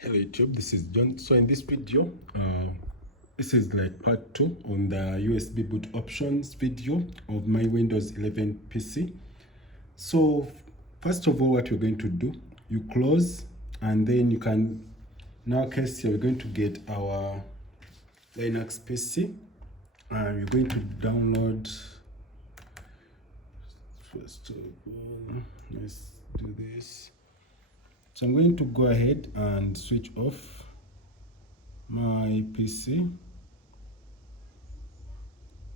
Hello YouTube, this is John. So in this video, this is like part 2 on the USB boot options video of my Windows 11 PC. So first of all, what you're going to do, you close, and then you can, in our case here, we're going to get our Linux PC, and you're going to download, first of all, let's do this. So I'm going to go ahead and switch off my PC.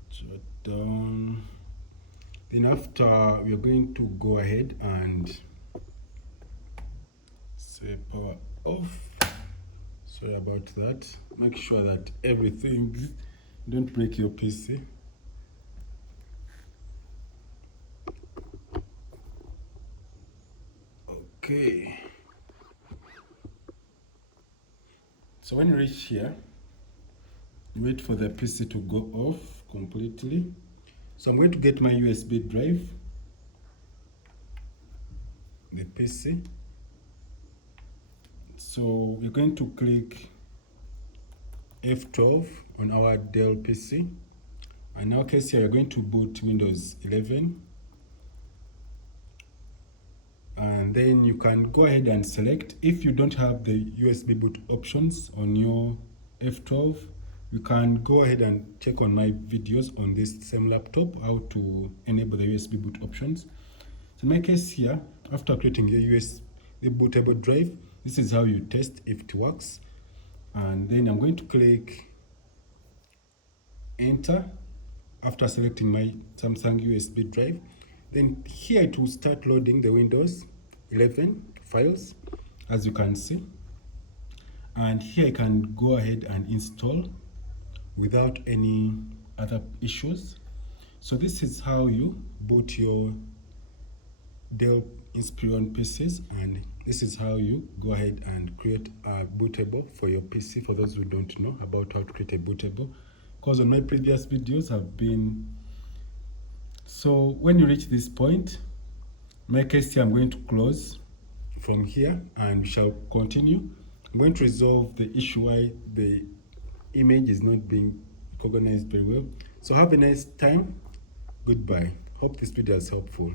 Shut down. Then after, we're going to go ahead and say power off. Sorry about that. Make sure that everything, don't break your PC. Okay. So when you reach here, you wait for the PC to go off completely. So I'm going to get my USB drive, the PC. So we're going to click F12 on our Dell PC. And in our case here, we're going to boot Windows 11. And then you can go ahead and select. If you don't have the USB boot options on your F12, you can go ahead and check on my videos on this same laptop how to enable the USB boot options. So in my case here, after creating the bootable drive, this is how you test if it works. And then I'm going to click enter after selecting my Samsung USB drive. Then here it will start loading the Windows 11 files, as you can see. And here I can go ahead and install without any other issues. So this is how you boot your Dell Inspiron PCs, and this is how you go ahead and create a bootable for your PC, for those who don't know about how to create a bootable, because on my previous videos have been. So when you reach this point, in my case here, I'm going to close from here and we shall continue. I'm going to resolve the issue why the image is not being recognized very well. So have a nice time. Goodbye. Hope this video is helpful.